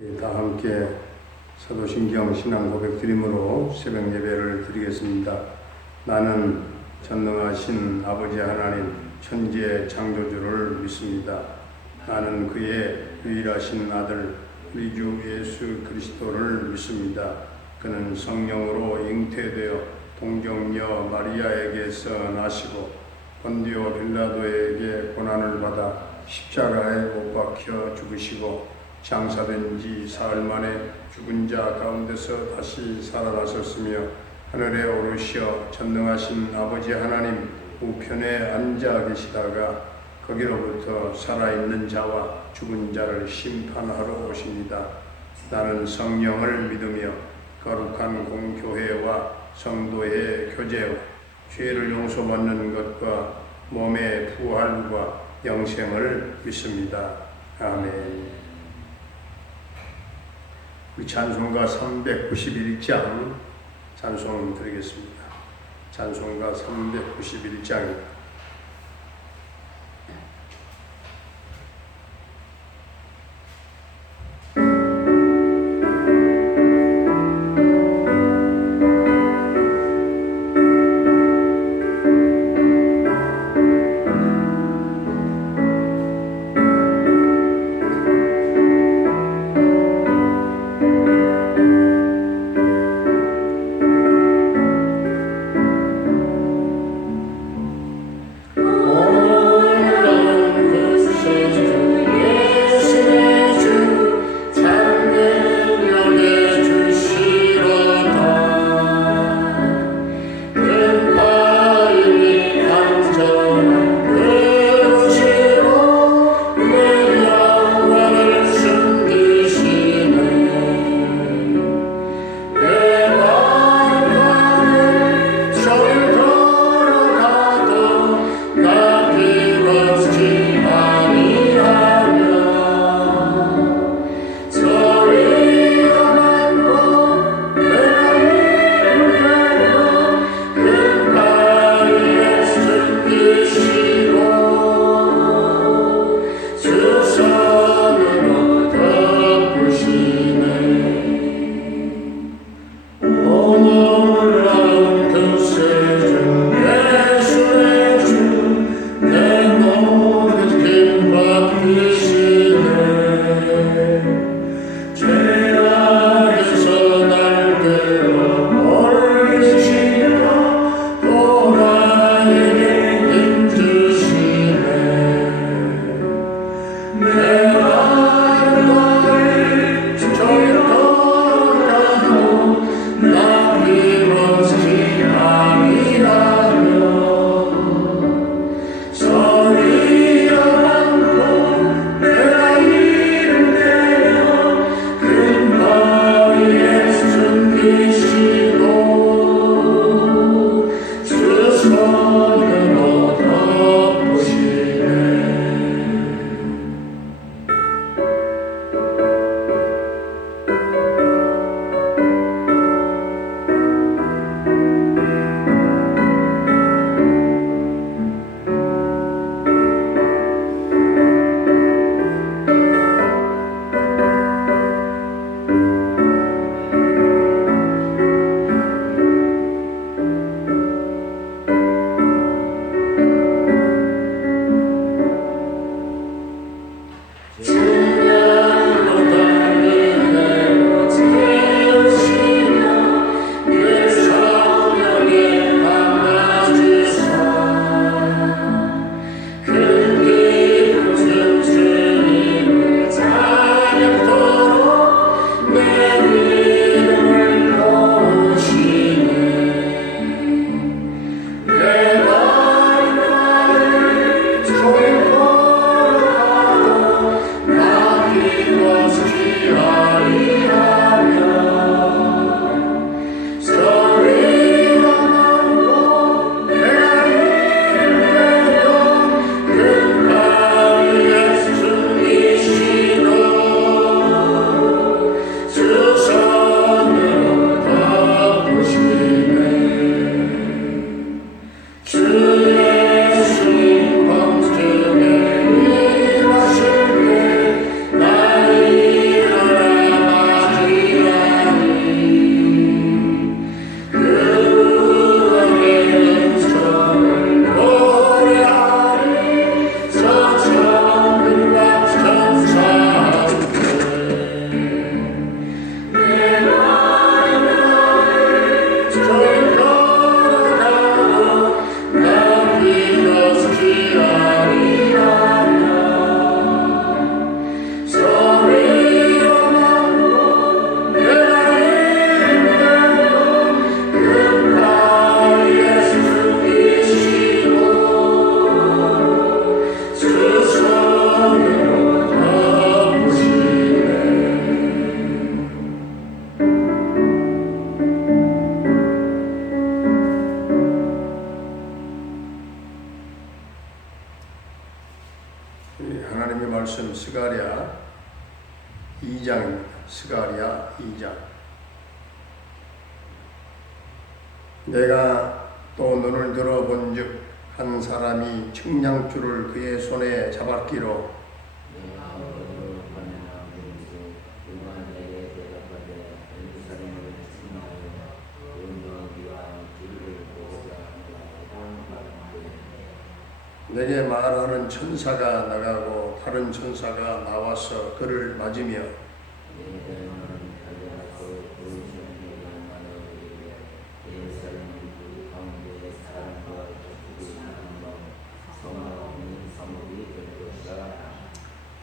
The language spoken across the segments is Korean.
우리 다 함께 사도신경 신앙 고백 드림으로 새벽 예배를 드리겠습니다. 나는 전능하신 아버지 하나님 천지의 창조주를 믿습니다. 나는 그의 유일하신 아들 우리 주 예수 그리스도를 믿습니다. 그는 성령으로 잉태되어 동정녀 마리아에게서 나시고 본디오 빌라도에게 고난을 받아 십자가에 못 박혀 죽으시고 장사된 지 사흘 만에 죽은 자 가운데서 다시 살아나셨으며 하늘에 오르시어 전능하신 아버지 하나님 우편에 앉아 계시다가 거기로부터 살아있는 자와 죽은 자를 심판하러 오십니다. 나는 성령을 믿으며 거룩한 공교회와 성도의 교제와 죄를 용서받는 것과 몸의 부활과 영생을 믿습니다. 아멘. 우리 찬송가 391장 찬송 드리겠습니다. 찬송가 391장입니다. 이야기합니다. 스가랴 2장. 내가 또 눈을 들어본즉 한 사람이 측량줄을 그의 손에 잡았기로 내게 말하는 천사가 나가고 다른 천사가 나와서 그를 맞으며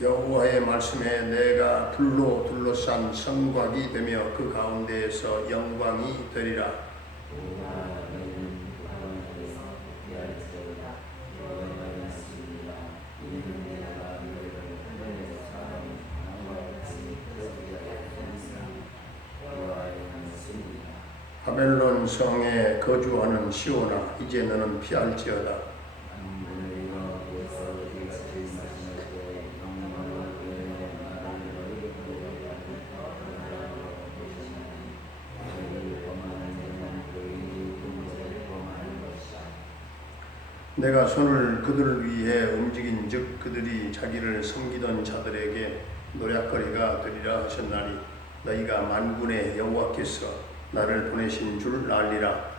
여호와의 말씀에 내가 불로 둘러싼 성곽이 되며 그 가운데에서 영광이 되리라. 바벨론 성에 거주하는 시온아, 이제 너는 피할지어다. 내가 손을 그들을 위해 움직인 즉 그들이 자기를 섬기던 자들에게 노략거리가 되리라 하셨나니 너희가 만군의 여호와께서 나를 보내신 줄 알리라.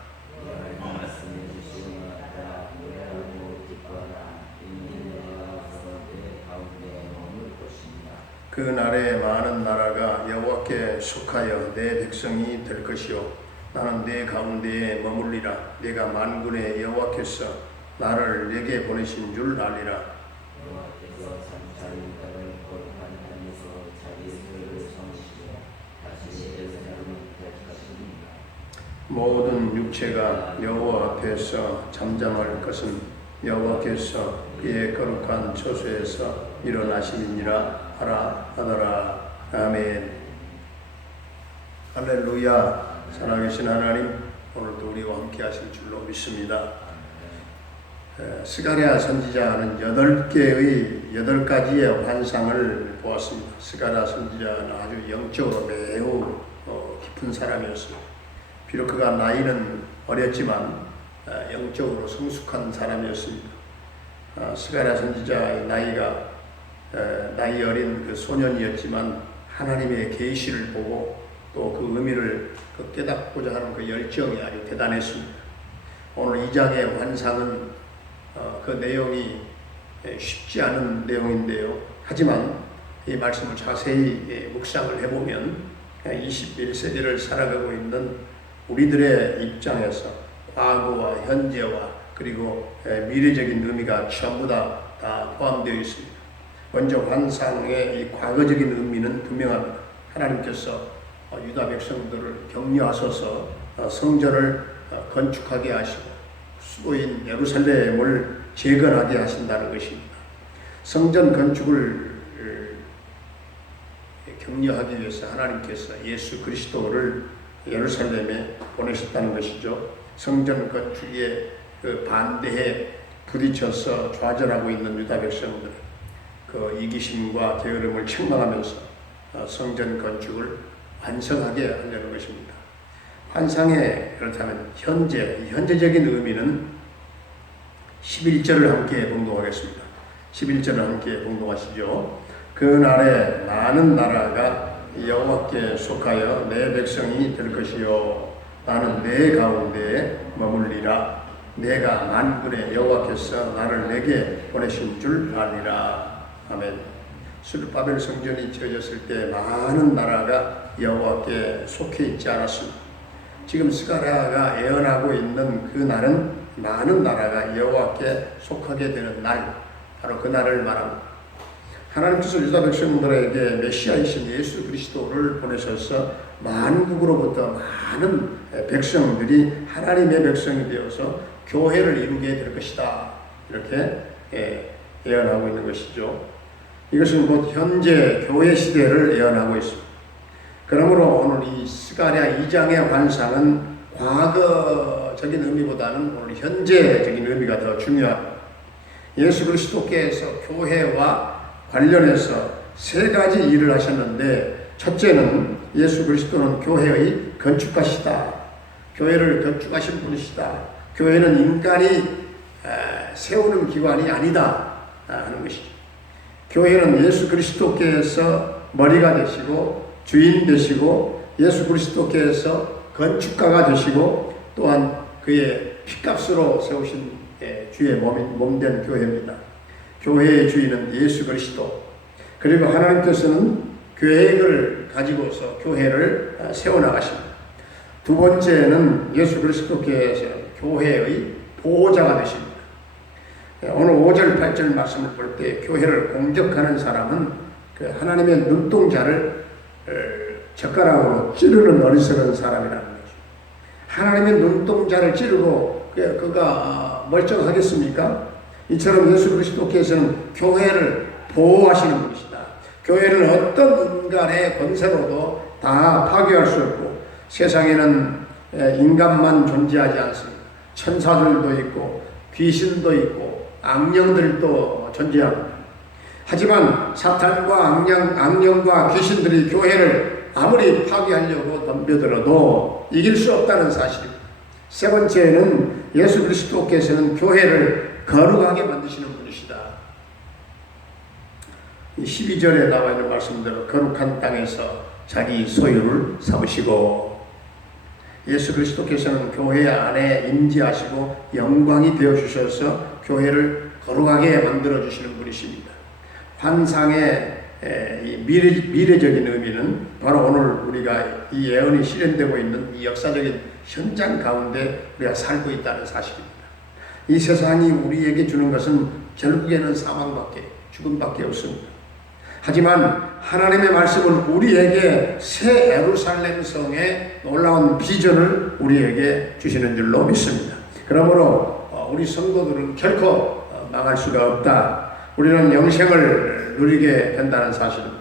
그 날에 많은 나라가 여호와께 속하여 내 백성이 될 것이요 나는 내 가운데에 머물리라. 내가 만군의 여호와께서 나를 내게 보내신 줄 알리라. 모든 육체가 여호와 앞에서 잠잠할 것은 여호와께서 그의 거룩한 처소에서 일어나심이니라 하더라. 아멘. 할렐루야. 살아계신 하나님, 오늘도 우리와 함께 하실 줄로 믿습니다. 스가랴 선지자는 8가지의 환상을 보았습니다. 스가랴 선지자는 아주 영적으로 매우 깊은 사람이었습니다. 비록 그가 나이는 어렸지만 영적으로 성숙한 사람이었습니다. 스가랴 선지자의 나이가 나이 어린 그 소년이었지만 하나님의 계시를 보고 또 그 의미를 깨닫고자 하는 그 열정이 아주 대단했습니다. 오늘 2장의 환상은 그 내용이 쉽지 않은 내용인데요. 하지만 이 말씀을 자세히 묵상을 해보면 21세기를 살아가고 있는 우리들의 입장에서 과거와 현재와 그리고 미래적인 의미가 전부 다 포함되어 있습니다. 먼저 환상의 이 과거적인 의미는 분명합니다. 하나님께서 유다 백성들을 격려하셔서 성전을 건축하게 하시고 수도인 예루살렘을 재건하게 하신다는 것입니다. 성전 건축을 격려하기 위해서 하나님께서 예수 그리스도를 예루살렘에 보내셨다는 것이죠. 성전 건축에 그 반대에 부딪혀서 좌절하고 있는 유다 백성들, 그 이기심과 게으름을 책망하면서 성전 건축을 완성하게 하려는 것입니다. 환상의 그렇다면 현재적인 의미는 11절을 함께 봉독하겠습니다. 11절을 함께 봉독하시죠. 그 날에 많은 나라가 여호와께 속하여 내 백성이 될 것이요 나는 내 가운데에 머물리라. 내가 만군의 여호와께서 나를 내게 보내신 줄 알리라. 아멘. 수르바벨 성전이 지어졌을 때 많은 나라가 여호와께 속해 있지 않았습니다. 지금 스가랴가 예언하고 있는 그 날은 많은 나라가 여호와께 속하게 되는 날, 바로 그 날을 말합니다. 하나님께서 유다 백성들에게 메시아이신 예수 그리스도를 보내셔서 만국으로부터 많은 백성들이 하나님의 백성이 되어서 교회를 이루게 될 것이다. 이렇게 예언하고 있는 것이죠. 이것은 곧 현재 교회 시대를 예언하고 있습니다. 그러므로 오늘 이 스가랴 2장의 환상은 과거적인 의미보다는 오늘 현재적인 의미가 더 중요합니다. 예수 그리스도께서 교회와 관련해서 3가지 일을 하셨는데 첫째는 예수 그리스도는 교회의 건축가시다. 교회를 건축하신 분이시다. 교회는 인간이 세우는 기관이 아니다 하는 것이죠. 교회는 예수 그리스도께서 머리가 되시고 주인 되시고 예수 그리스도께서 건축가가 되시고 또한 그의 피값으로 세우신 주의 몸된 교회입니다. 교회의 주인은 예수 그리스도. 그리고 하나님께서는 계획을 가지고서 교회를 세워나가십니다. 두 번째는 예수 그리스도께서 교회의 보호자가 되십니다. 오늘 5절 8절 말씀을 볼 때 교회를 공격하는 사람은 그 하나님의 눈동자를 젓가락으로 찌르는 어리석은 사람이라는 거죠. 하나님의 눈동자를 찌르고 그가 멀쩡하겠습니까? 이처럼 예수 그리스도께서는 교회를 보호하시는 분이시다. 교회를 어떤 인간의 권세로도 다 파괴할 수 없고 세상에는 인간만 존재하지 않습니다. 천사들도 있고 귀신도 있고 악령들도 존재합니다. 하지만 사탄과 악령과 귀신들이 교회를 아무리 파괴하려고 덤벼들어도 이길 수 없다는 사실입니다. 세 번째는 예수 그리스도께서는 교회를 거룩하게 만드시는 분이시다. 12절에 나와 있는 말씀대로 거룩한 땅에서 자기 소유를 삼으시고 예수 그리스도께서는 교회 안에 임재하시고 영광이 되어주셔서 교회를 거룩하게 만들어주시는 분이십니다. 환상의 미래적인 의미는 바로 오늘 우리가 이 예언이 실현되고 있는 이 역사적인 현장 가운데 우리가 살고 있다는 사실입니다. 이 세상이 우리에게 주는 것은 결국에는 사망밖에 죽음밖에 없습니다. 하지만 하나님의 말씀은 우리에게 새 예루살렘 성의 놀라운 비전을 우리에게 주시는 줄로 믿습니다. 그러므로 우리 성도들은 결코 망할 수가 없다. 우리는 영생을 누리게 된다는 사실입니다.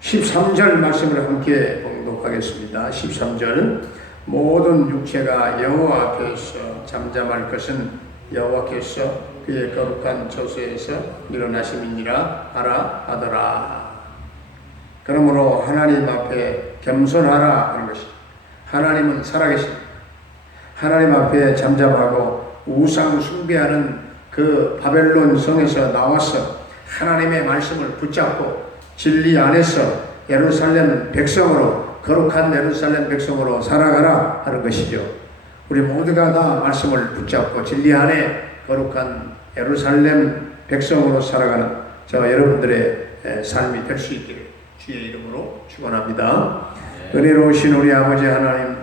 13절 말씀을 함께 봉독하겠습니다. 13절 모든 육체가 여호와 앞에서 잠잠할 것은 여호와께서 그의 거룩한 처소에서 일어나심이니라 하라 하더라. 그러므로 하나님 앞에 겸손하라 하는 것이 하나님은 살아계십니다. 하나님 앞에 잠잠하고 우상 숭배하는 그 바벨론 성에서 나와서 하나님의 말씀을 붙잡고 진리 안에서 예루살렘 백성으로 거룩한 예루살렘 백성으로 살아가라 하는 것이죠. 우리 모두가 다 말씀을 붙잡고 진리 안에 거룩한 예루살렘 백성으로 살아가는 저와 여러분들의 삶이 될 수 있기를 주의 이름으로 축원합니다. 은혜로우신 우리 아버지 하나님,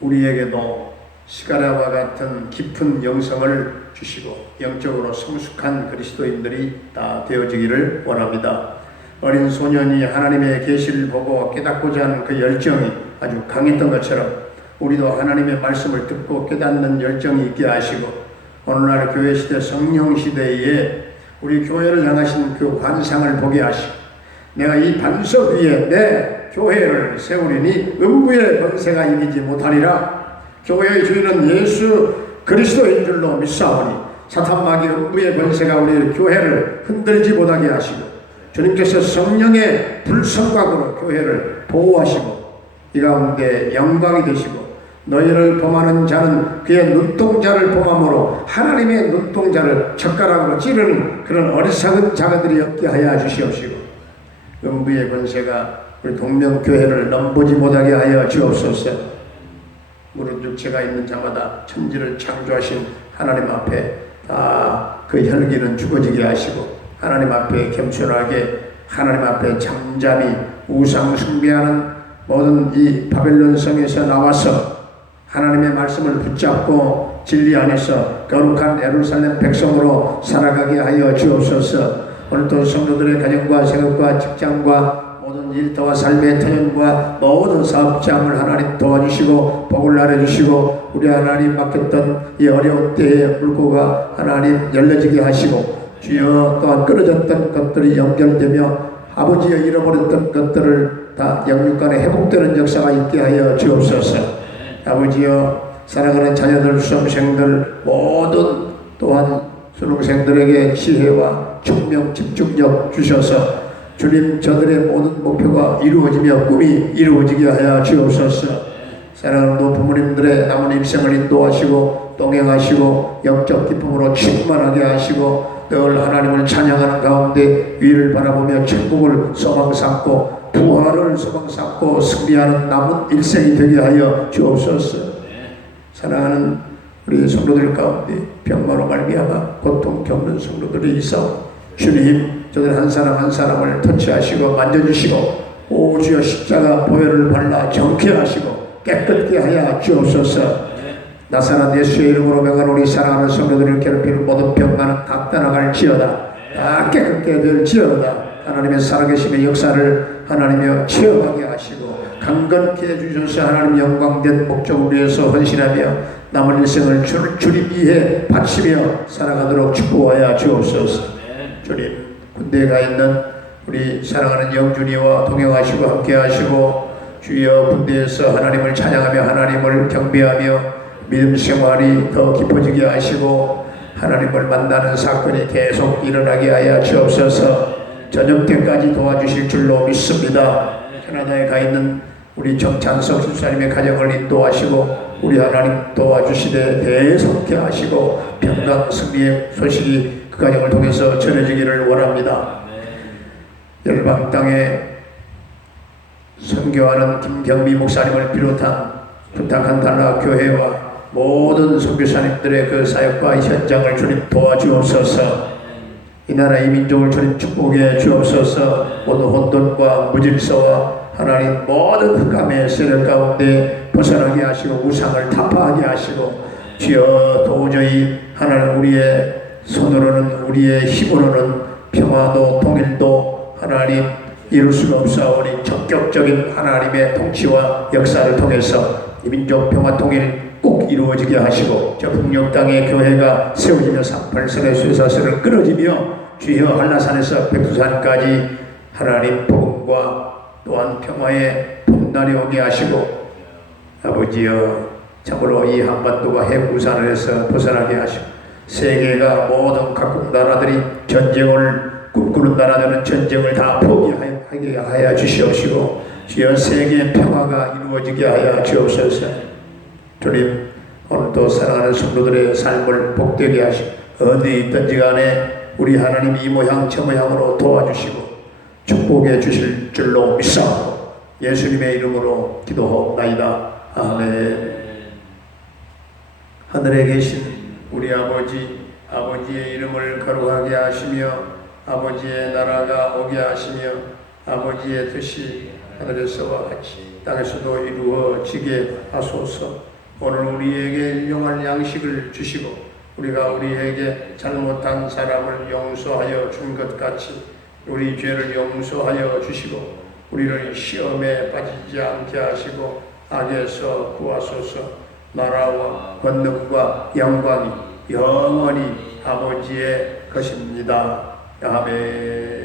우리에게도 시가라와 같은 깊은 영성을 주시고 영적으로 성숙한 그리스도인들이 다 되어지기를 원합니다. 어린 소년이 하나님의 계시를 보고 깨닫고자 하는 그 열정이 아주 강했던 것처럼 우리도 하나님의 말씀을 듣고 깨닫는 열정이 있게 하시고 오늘날 교회 시대 성령 시대에 우리 교회를 향하신 그 환상을 보게 하시고 내가 이 반석 위에 내 교회를 세우리니 음부의 권세가 이기지 못하리라. 교회의 주인은 예수 그리스도인 줄로 믿사오니 사탄 마귀 음부의 권세가 우리 교회를 흔들지 못하게 하시고 주님께서 성령의 불성각으로 교회를 보호하시고 이 가운데 영광이 되시고 너희를 범하는 자는 그의 눈동자를 범함으로 하나님의 눈동자를 젓가락으로 찌르는 그런 어리석은 자가들이 없게 하여 주시옵시고 음부의 권세가 우리 동명교회를 넘보지 못하게 하여 주옵소서. 무릇 육체가 있는 자마다 천지를 창조하신 하나님 앞에 다 그 혈기는 죽어지게 하시고 하나님 앞에 겸손하게 하나님 앞에 잠잠히 우상 숭배하는 모든 이 바벨론 성에서 나와서 하나님의 말씀을 붙잡고 진리 안에서 거룩한 예루살렘 백성으로 살아가게 하여 주옵소서. 오늘도 성도들의 가정과 생업과 직장과 모든 일터와 삶의 터전과 모든 사업장을 하나님 도와주시고 복을 나눠주시고 우리 하나님 맡겼던 이 어려운 때의 물고가 하나님 열려지게 하시고 주여 또한 끊어졌던 것들이 연결되며 아버지여 잃어버렸던 것들을 다 영육간에 회복되는 역사가 있게 하여 주옵소서. 아버지여 사랑하는 자녀들 수험생들 모든 또한 수능생들에게 지혜와 총명 집중력 주셔서 주님, 저들의 모든 목표가 이루어지며 꿈이 이루어지게 하여 주옵소서. 사랑하는 부모님들의 남은 일생을 인도하시고 동행하시고 영적 기쁨으로 충만하게 하시고 늘 하나님을 찬양하는 가운데 위를 바라보며 천국을 소망 삼고 부활을 소망 삼고 승리하는 남은 일생이 되게 하여 주옵소서. 사랑하는 우리 성도들 가운데 병마로 말미암아 고통 겪는 성도들이 있어 주님, 저들 한 사람 한 사람을 터치하시고 만져주시고 오 주여 십자가 보혈을 발라 정케하시고 깨끗게 하여 주옵소서. 나사렛 예수의 이름으로 명하노니 사랑하는 성도들을 괴롭히는 모든 병마는 다 떠나갈지어다. 다 깨끗게 될지어다. 하나님의 살아계심의 역사를 하나님여 체험하게 하시고 강건케 해주셔서 하나님 영광된 목적을 위해서 헌신하며 남은 일생을 주님 위해 바치며 살아가도록 축복하여 주옵소서. 주님, 군대에 가 있는 우리 사랑하는 영준이와 동행하시고 함께하시고 주여 군대에서 하나님을 찬양하며 하나님을 경배하며 믿음 생활이 더 깊어지게 하시고 하나님을 만나는 사건이 계속 일어나게 하여 주옵소서. 저녁 때까지 도와주실 줄로 믿습니다. 캐나다에 가 있는 우리 정찬석 집사님의 가정을 인도하시고 우리 하나님 도와주시되 계속케 하시고 평강 승리의 소식이 그 가정을 통해서 전해지기를 원합니다. 열방 땅에 선교하는 김경미 목사님을 비롯한 부탁한 달라 교회와 모든 선교사님들의 그 사역과 현장을 주님 도와주옵소서. 이 나라 이 민족을 주님 축복해 주옵소서. 모든 혼돈과 무질서와 하나님 모든 흑암의 세력 가운데 벗어나게 하시고 우상을 타파하게 하시고 주여 도저히 하나님 우리의 손으로는 우리의 힘으로는 평화도 통일도 하나님 이룰 수가 없사오니 적극적인 하나님의 통치와 역사를 통해서 이 민족 평화 통일 꼭 이루어지게 하시고 저 북녘 땅의 교회가 세워지며 38선의 쇠사슬을 끊어지며 주여 한라산에서 백두산까지 하나님 복음과 또한 평화의 봄날이 오게 하시고 아버지여 참으로 이 한반도가 핵우산에서 벗어나게 하시고 세계가 모든 각국 나라들이 전쟁을 꿈꾸는 나라들은 전쟁을 다 포기하게 하여 주시옵시고 주여 세계의 평화가 이루어지게 하여 주옵소서. 주님, 오늘도 사랑하는 성도들의 삶을 복되게 하시고 어디 있든지 간에 우리 하나님 이 모양 저 모양으로 도와주시고 축복해 주실 줄로 믿사옵고 예수님의 이름으로 기도하옵나이다. 아멘. 하늘에 계신 우리 아버지의 이름을 거룩하게 하시며 아버지의 나라가 오게 하시며 아버지의 뜻이 하늘에서와 같이 땅에서도 이루어지게 하소서. 오늘 우리에게 일용할 양식을 주시고 우리가 우리에게 잘못한 사람을 용서하여 준 것 같이 우리 죄를 용서하여 주시고 우리를 시험에 빠지지 않게 하시고 악에서 구하소서. 나라와 권능과 영광이 영원히 아버지의 것입니다. 아멘.